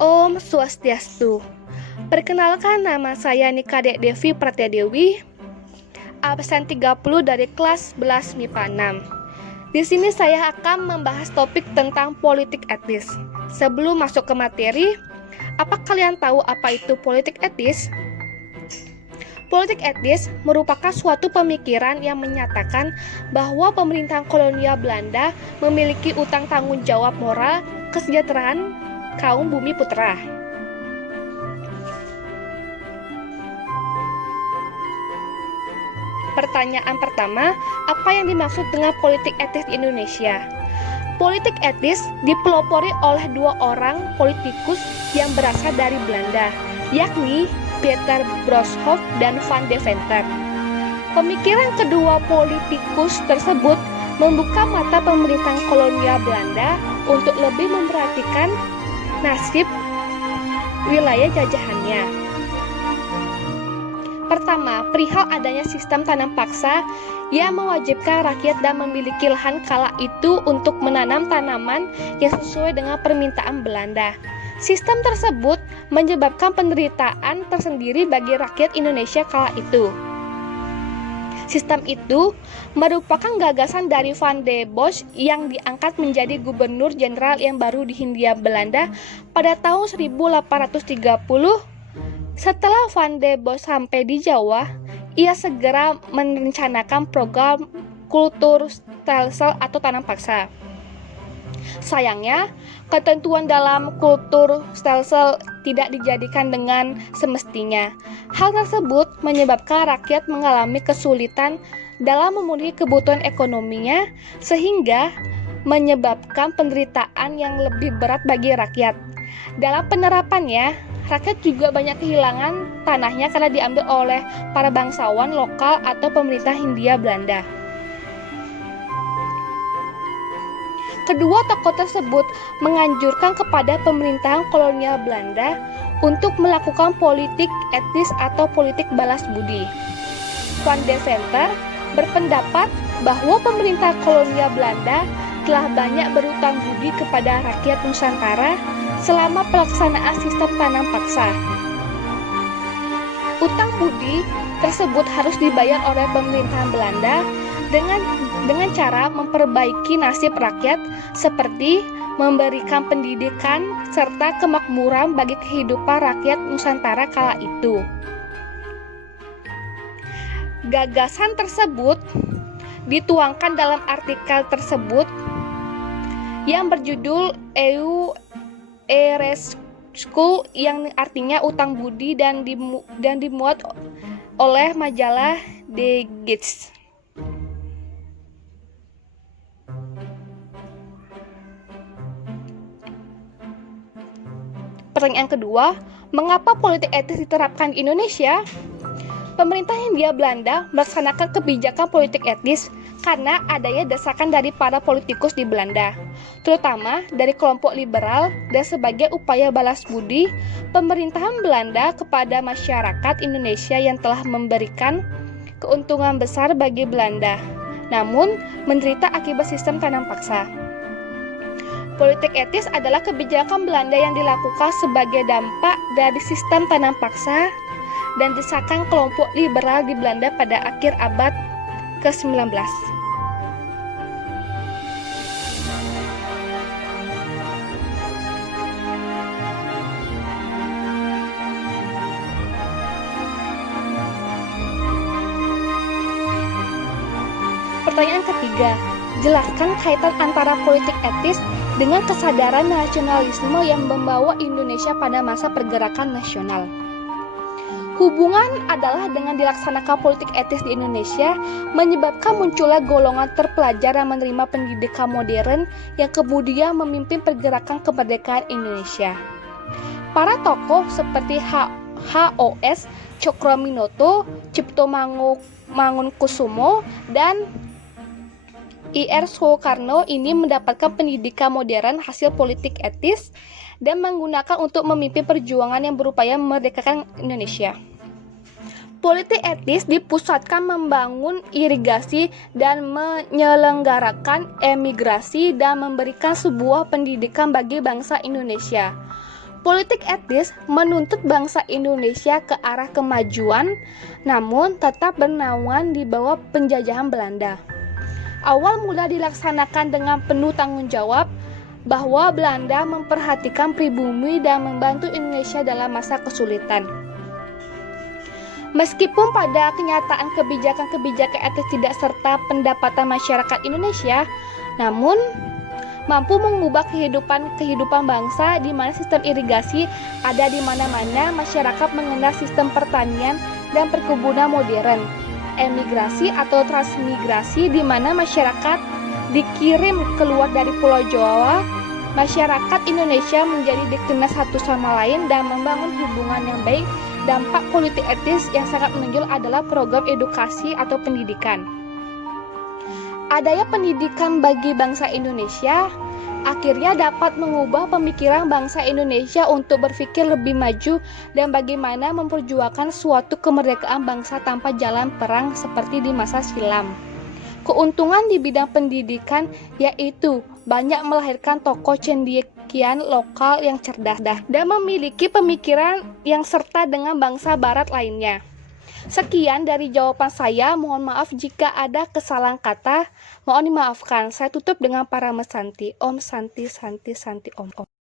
Om Swastiastu. Perkenalkan, nama saya Nika Dek Devi Pratyadewi, absen 30 dari kelas 11 MIPA 6. Di sini saya akan membahas topik tentang politik etis. Sebelum masuk ke materi, apa kalian tahu apa itu politik etis? Politik etis merupakan suatu pemikiran yang menyatakan bahwa pemerintahan kolonial Belanda memiliki utang tanggung jawab moral kesejahteraan kaum bumi putra. Pertanyaan pertama, apa yang dimaksud dengan politik etis di Indonesia? Politik etis dipelopori oleh dua orang politikus yang berasal dari Belanda, yakni Pieter Boschhoff dan Van Deventer. Pemikiran kedua politikus tersebut membuka mata pemerintahan kolonial Belanda untuk lebih memperhatikan nasib wilayah jajahannya. Pertama, perihal adanya sistem tanam paksa yang mewajibkan rakyat dan memiliki lahan kala itu untuk menanam tanaman yang sesuai dengan permintaan Belanda. Sistem tersebut menyebabkan penderitaan tersendiri bagi rakyat Indonesia kala itu. Sistem itu merupakan gagasan dari Van der Bosch yang diangkat menjadi gubernur jenderal yang baru di Hindia Belanda pada tahun 1830. Setelah Van der Bosch sampai di Jawa, ia segera merencanakan program kulturstelsel atau tanam paksa. Sayangnya, ketentuan dalam kulturstelsel tidak dijadikan dengan semestinya. Hal tersebut menyebabkan rakyat mengalami kesulitan dalam memenuhi kebutuhan ekonominya, sehingga menyebabkan penderitaan yang lebih berat bagi rakyat. Dalam penerapannya, rakyat juga banyak kehilangan tanahnya karena diambil oleh para bangsawan lokal atau pemerintah Hindia Belanda. Kedua tokoh tersebut menganjurkan kepada pemerintahan kolonial Belanda untuk melakukan politik etis atau politik balas budi. Van Deventer berpendapat bahwa pemerintah kolonial Belanda telah banyak berutang budi kepada rakyat Nusantara selama pelaksanaan sistem tanam paksa. Utang budi tersebut harus dibayar oleh pemerintahan Belanda dengan cara memperbaiki nasib rakyat seperti memberikan pendidikan serta kemakmuran bagi kehidupan rakyat Nusantara kala itu. Gagasan tersebut dituangkan dalam artikel tersebut yang berjudul EU Erescu, yang artinya utang budi, dan dimuat oleh majalah De Geest. Pertanyaan kedua, mengapa politik etis diterapkan di Indonesia? Pemerintah Hindia Belanda melaksanakan kebijakan politik etis karena adanya desakan dari para politikus di Belanda, terutama dari kelompok liberal, dan sebagai upaya balas budi pemerintahan Belanda kepada masyarakat Indonesia yang telah memberikan keuntungan besar bagi Belanda, namun menderita akibat sistem tanam paksa. Politik etis adalah kebijakan Belanda yang dilakukan sebagai dampak dari sistem tanam paksa dan desakan kelompok liberal di Belanda pada akhir abad ke-19. Pertanyaan ketiga, jelaskan kaitan antara politik etis dengan kesadaran nasionalisme yang membawa Indonesia pada masa pergerakan nasional. Hubungan adalah dengan dilaksanakan politik etis di Indonesia menyebabkan munculnya golongan terpelajar yang menerima pendidikan modern yang kemudian memimpin pergerakan kemerdekaan Indonesia. Para tokoh seperti H.O.S. Cokroaminoto, Cipto Mangunkusumo, dan I.R. Soekarno ini mendapatkan pendidikan modern hasil politik etis dan menggunakan untuk memimpin perjuangan yang berupaya memerdekakan Indonesia. Politik etis dipusatkan membangun irigasi dan menyelenggarakan emigrasi dan memberikan sebuah pendidikan bagi bangsa Indonesia. Politik etis menuntut bangsa Indonesia ke arah kemajuan, namun tetap bernaungan di bawah penjajahan Belanda. Awal mula dilaksanakan dengan penuh tanggung jawab bahwa Belanda memperhatikan pribumi dan membantu Indonesia dalam masa kesulitan. Meskipun pada kenyataan kebijakan-kebijakan etis tidak serta pendapatan masyarakat Indonesia, namun mampu mengubah kehidupan bangsa di mana sistem irigasi ada di mana-mana, masyarakat mengenal sistem pertanian dan perkebunan modern, emigrasi atau transmigrasi di mana masyarakat dikirim keluar dari Pulau Jawa, masyarakat Indonesia menjadi dikenal satu sama lain dan membangun hubungan yang baik. Dampak politik etis yang sangat menonjol adalah program edukasi atau pendidikan. Adanya pendidikan bagi bangsa Indonesia akhirnya dapat mengubah pemikiran bangsa Indonesia untuk berpikir lebih maju dan bagaimana memperjuangkan suatu kemerdekaan bangsa tanpa jalan perang seperti di masa silam. Keuntungan di bidang pendidikan yaitu banyak melahirkan tokoh cendekiawan lokal yang cerdas dan memiliki pemikiran yang serta dengan bangsa barat lainnya. Sekian dari jawaban saya, mohon maaf jika ada kesalahan kata, mohon dimaafkan. Saya tutup dengan para mesanti. Om Santi Santi Santi Om Om.